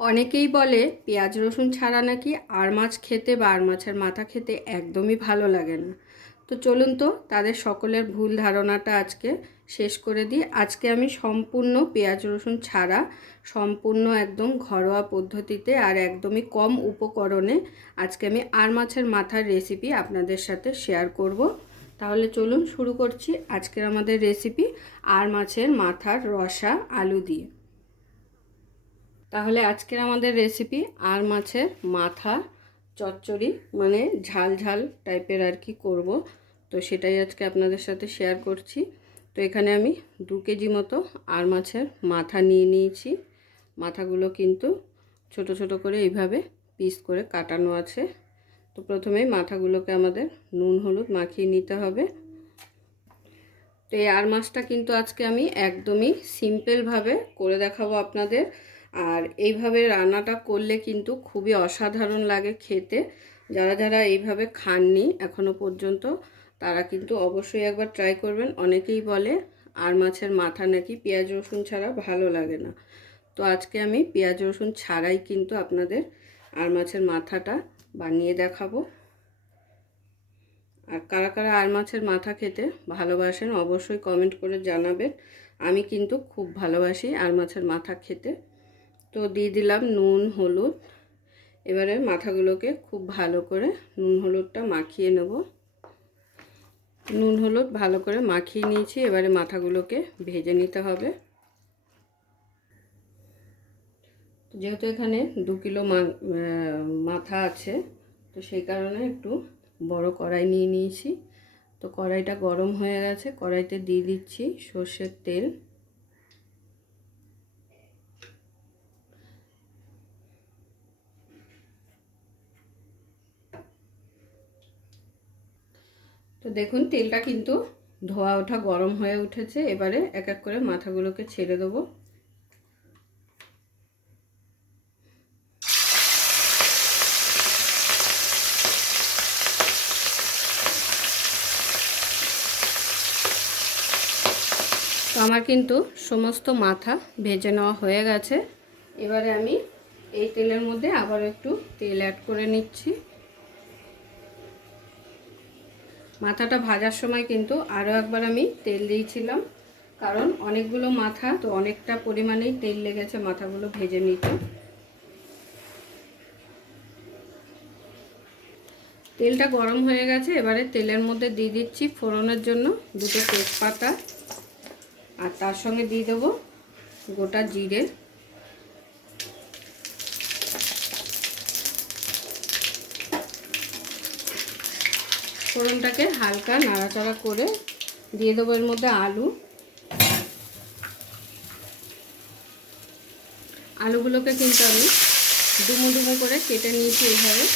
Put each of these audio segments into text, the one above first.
অনেকেই বলে পেঁয়াজ রসুন ছাড়া নাকি আর মাছ খেতে বা আর মাছের মাথা খেতে একদমই ভালো লাগে না। তো চলুন তো তাদের সকলের ভুল ধারণাটা আজকে শেষ করে দিই। আজকে আমি সম্পূর্ণ পেঁয়াজ রসুন ছাড়া সম্পূর্ণ একদম ঘরোয়া পদ্ধতিতে আর একদমই কম উপকরণে আজকে আমি আর মাছের মাথার রেসিপি আপনাদের সাথে শেয়ার করব। তাহলে চলুন শুরু করছি আজকের আমাদের রেসিপি আর মাছের মাথার রসা আলু দিয়ে। তাহলে আজকের আমাদের রেসিপি আর মাছের মাথা চচ্চড়ি, মানে ঝাল ঝাল টাইপের আর কি করব। তো সেটাই আজকে আপনাদের সাথে শেয়ার করছি। তো এখানে আমি 2 কেজি মতো আর মাছের মাথা নিয়ে নিয়েছি। মাথাগুলো কিন্তু ছোট ছোট করে এইভাবে পিস করে কাটানো আছে। তো প্রথমেই মাথাগুলোকে আমাদের নুন হলুদ মাখিয়ে নিতে হবে। তো এই আর মাছটা কিন্তু আজকে আমি একদমই সিম্পলভাবে করে দেখাবো আপনাদের। আর এইভাবে রান্নাটা করলে কিন্তু খুবই অসাধারণ লাগে খেতে। যারা যারা এইভাবে খাননি এখনো পর্যন্ত তারা কিন্তু অবশ্যই একবার ট্রাই করবেন। অনেকেই বলে আর মাছের মাথা নাকি পেঁয়াজ রসুন ছাড়া ভালো লাগে না। তো আজকে আমি পেঁয়াজ রসুন ছাড়াই কিন্তু আপনাদের আর মাছের মাথাটা বানিয়ে দেখাবো। আর কারা কারা আর মাছের মাথা খেতে ভালোবাসেন অবশ্যই কমেন্ট করে জানাবেন। আমি কিন্তু খুব ভালোবাসি আর মাছের মাথা খেতে। তো দিয়ে দিলাম নুন হলুদ। এবারে মাথাগুলোকে খুব ভালো করে নুন হলুদটা মাখিয়ে নেব। নুন হলুদ ভালো করে মাখিয়ে নিয়েছি। এবারে মাথাগুলোকে ভেজে নিতে হবে। যেহেতু এখানে 2 কিলো মাথা আছে, তো সেই কারণে একটু বড় কড়াই নিয়ে নিয়েছি। তো কড়াইটা গরম হয়ে গেছে, কড়াইতে দিয়ে দিচ্ছি সর্ষের তেল। তো দেখুন তেলটা কিন্তু ধোয়া ওঠা গরম হয়ে উঠেছে। এবারে এক এক করে মাথাগুলোকে ছেড়ে দেবো। তো আমার কিন্তু সমস্ত মাথা ভেজে নেওয়া হয়ে গেছে। এবারে আমি এই তেলের মধ্যে আবার একটু তেল অ্যাড করে নিচ্ছি। মাথাটা ভাজার সময় কিন্তু আরও একবার আমি তেল দিয়েছিলাম, কারণ অনেকগুলো মাথা তো অনেকটা পরিমাণেই তেল লেগেছে মাথাগুলো ভেজে নিতে। তেলটা গরম হয়ে গেছে। এবারে তেলের মধ্যে দিয়ে দিচ্ছি ফোড়নের জন্য 2টো তেজপাতা, আর তার সঙ্গে দিয়ে দেবো গোটা জিরে। ফোড়নটাকে হালকা নাড়াচাড়া করে দিয়ে দেবো এর মধ্যে আলু। আলুগুলোকে কিন্তু আমি ডুমো ডুমো করে কেটে নিয়েছি এইভাবে।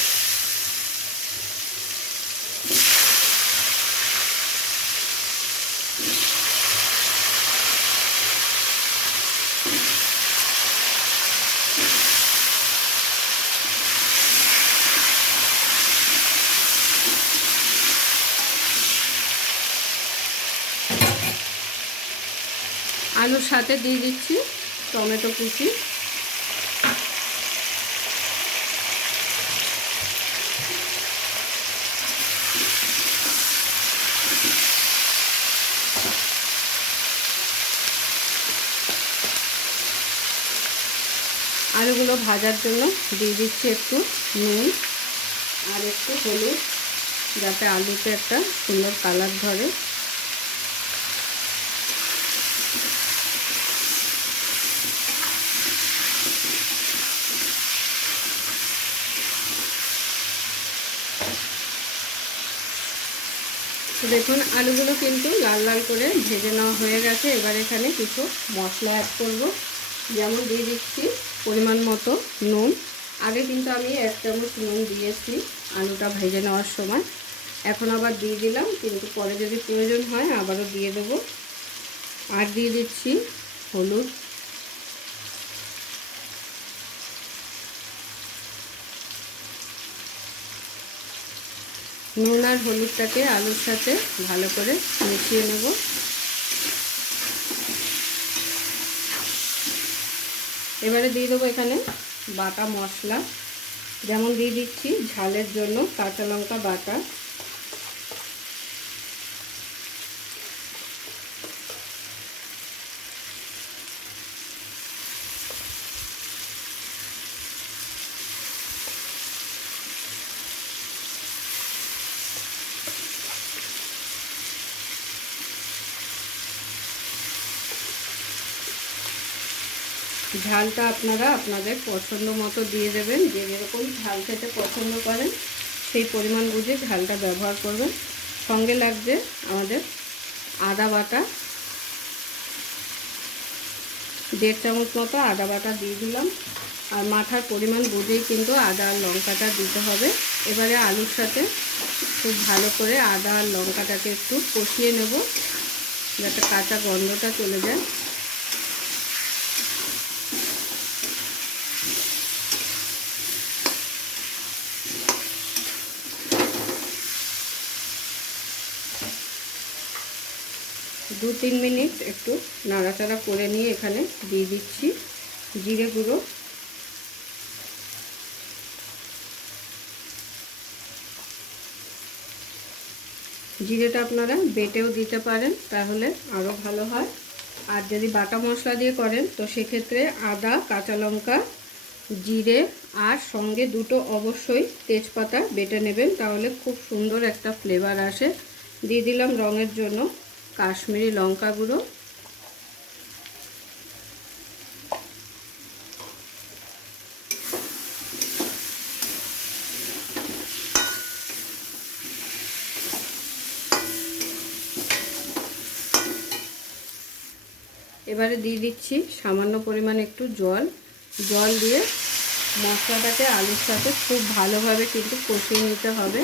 আলুর সাথে দিয়ে দিচ্ছি টমেটো কুচি। আলুগুলো ভাজার জন্য দিয়ে দিচ্ছি একটু নুন আর একটু হলুদ, যাতে আলুতে একটা সুন্দর কালার ধরে। দেখুন আলুগুলো কিন্তু লাল লাল করে ভেজে নেওয়া হয়ে গেছে। এবার এখানে কিছু মশলা অ্যাড করব। যেমন দিয়ে দিচ্ছি পরিমাণ মতো নুন। আগে কিন্তু আমি 1 চামচ নুন দিয়েছি আলুটা ভেজে নেওয়ার সময়, এখন আবার দিয়ে দিলাম, কিন্তু পরে যদি প্রয়োজন হয় আবারও দিয়ে দেব। আর দিয়ে দিচ্ছি হলুদ। নুন আর হলুদটাকে আলুর সাথে ভালো করে মিশিয়ে নেব। এবারে দিয়ে দেবো এখানে বাটা মশলা, যেমন দিয়ে দিচ্ছি ঝালের জন্য কাঁচা লঙ্কা বাটা, ঝালটা আপনারা আপনাদের পছন্দ মতো দিয়ে দেবেন, যে যেরকম ঝাল খেতে পছন্দ করেন সেই পরিমাণ বুঝে ঝালটা ব্যবহার করবেন। সঙ্গে লাগবে আমাদের আদা বাটা, 1.5 চামচ মতো আদা বাটা দিয়ে দিলাম। আর মাথার পরিমাণ বুঝেই কিন্তু আদা আর লঙ্কাটা দিতে হবে। এবারে আলুর সাথে খুব ভালো করে আদা আর লঙ্কাটাকে একটু কষিয়ে নেব, যাতে কাঁচা গন্ধটা চলে যায়। দু 3 মিনিট একটু নাড়াচাড়া করে নিয়ে এখানে দিয়ে দিচ্ছি জিরে গুঁড়ো, জিরেটা আপনারা বেটেও দিতে পারেন, তাহলে আরও ভালো হয়। আর যদি বাটা মশলা দিয়ে করেন তো সেক্ষেত্রে আদা, কাঁচা লঙ্কা, জিরে আর সঙ্গে দুটো অবশ্যই তেজপাতা বেটে নেবেন, তাহলে খুব সুন্দর একটা ফ্লেভার আসে। দিয়ে দিলাম রঙের জন্য কাশ্মীরি লঙ্কা গুঁড়ো, এবারে দিয়ে দিচ্ছি সামান্য পরিমাণ একটু জল, জল দিয়ে মশলাটাকে আলুর সাথে খুব ভালোভাবে কিন্তু কষিয়ে নিতে হবে।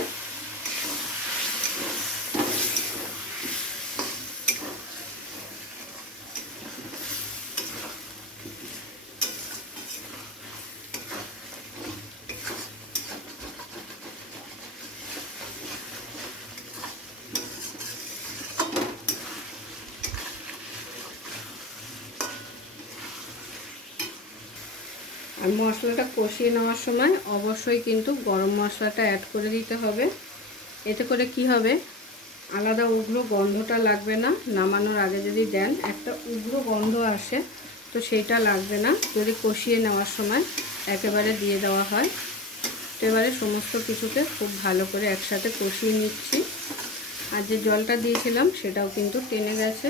আর মশলাটা কষিয়ে নেওয়ার সময় অবশ্যই কিন্তু গরম মশলাটা অ্যাড করে দিতে হবে। এতে করে কি হবে, আলাদা উগ্র গন্ধটা লাগবে না। নামানোর আগে যদি দেন একটা উগ্র গন্ধ আসে, তো সেইটা লাগবে না যদি কষিয়ে নেওয়ার সময় একেবারে দিয়ে দেওয়া হয়। তো এবারে সমস্ত কিছুকে খুব ভালো করে একসাথে কষিয়ে নিচ্ছি। আর যে জলটা দিয়েছিলাম সেটাও কিন্তু টেনে গেছে।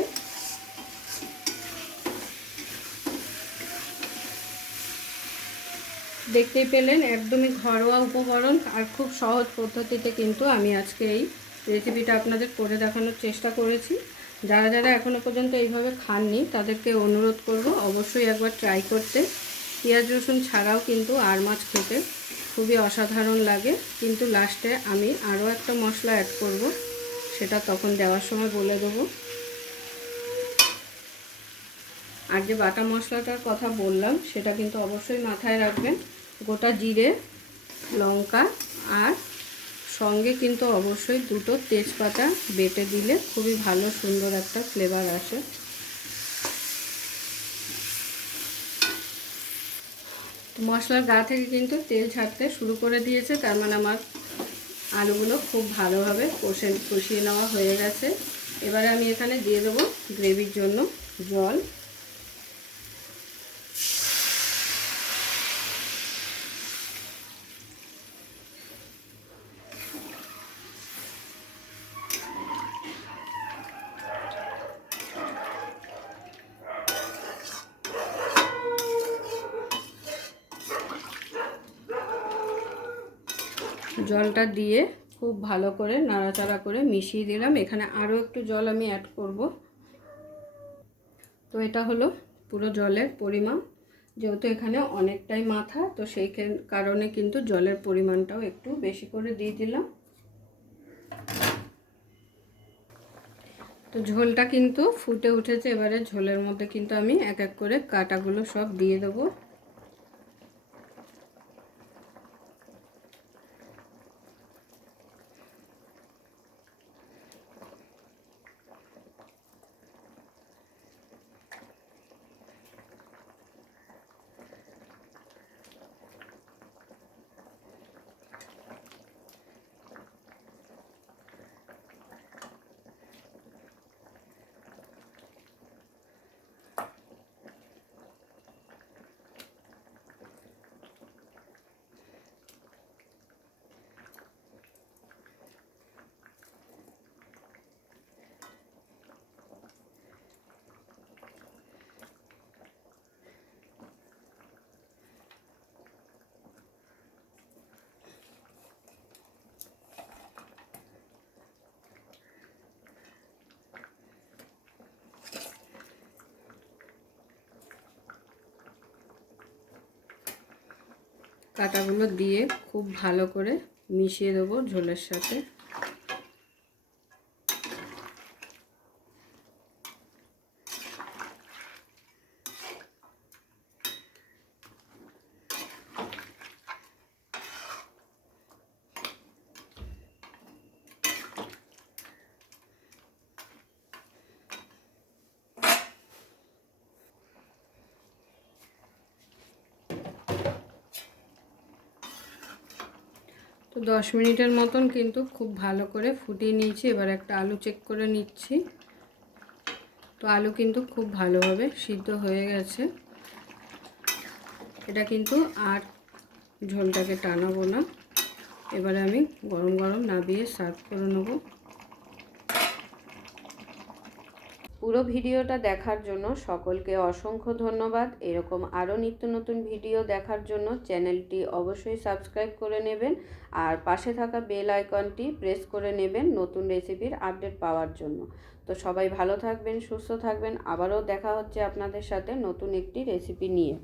দেখতেই পেলেন একদমই ঘরোয়া উপকরণ আর খুব সহজ পদ্ধতিতে কিন্তু আমি আজকে এই রেসিপিটা আপনাদের করে দেখানোর চেষ্টা করেছি। যারা যারা এখনও পর্যন্ত এইভাবে খাননি তাদেরকে অনুরোধ করব অবশ্যই একবার ট্রাই করতে। পেঁয়াজ রসুন ছাড়াও কিন্তু আর মাছ খেতে খুবই অসাধারণ লাগে, কিন্তু লাস্টে আমি আরও একটা মশলা অ্যাড করব, সেটা তখন দেওয়ার সময় বলে দেবো। আর যে বাটা মশলাটার কথা বললাম সেটা কিন্তু অবশ্যই মাথায় রাখবেন। গোটা জিরে, লঙ্কা আর সঙ্গে কিন্তু অবশ্যই দুটো তেজপাতা বেটে দিলে খুবই ভালো সুন্দর একটা ফ্লেভার আসে। মশলার গা থেকে কিন্তু তেল ছাড়তে শুরু করে দিয়েছে, তার মানে আমার আলুগুলো খুব ভালোভাবে কষিয়ে নেওয়া হয়ে গেছে। এবারে আমি এখানে দিয়ে দেবো গ্রেভির জন্য জল। জলটা দিয়ে খুব ভালো করে নাড়াচাড়া করে মিশিয়ে দিলাম। এখানে আরও একটু জল আমি অ্যাড করব। তো এটা হলো পুরো জলের পরিমাণ, যেহেতু এখানে অনেকটাই মাথা, তো সেই কারণে কিন্তু জলের পরিমাণটাও একটু বেশি করে দিয়ে দিলাম। তো ঝোলটা কিন্তু ফুটে উঠেছে। এবারে ঝোলের মধ্যে কিন্তু আমি এক এক করে কাটাগুলো সব দিয়ে দেবো। কাঁটাগুলো দিয়ে খুব ভালো করে মিশিয়ে দেবো ঝোলের সাথে। তো 10 মিনিটের মতন কিন্তু খুব ভালো করে ফুটিয়ে নিয়েছি। এবার একটা আলু চেক করে নিচ্ছি। তো আলু কিন্তু খুব ভালোভাবে সিদ্ধ হয়ে গেছে। এটা কিন্তু আর ঝোলটাকে টানাবো না। এবারে আমি গরম গরম নামিয়ে সার্ভ করে নেব। পুরো ভিডিওটা দেখার জন্য সকলকে অসংখ্য ধন্যবাদ। এরকম আরও নিত্য নতুন ভিডিও দেখার জন্য চ্যানেলটি অবশ্যই সাবস্ক্রাইব করে নেবেন আর পাশে থাকা বেল আইকনটি প্রেস করে নেবেন নতুন রেসিপির আপডেট পাওয়ার জন্য। তো সবাই ভালো থাকবেন, সুস্থ থাকবেন। আবারও দেখা হচ্ছে আপনাদের সাথে নতুন একটি রেসিপি নিয়ে।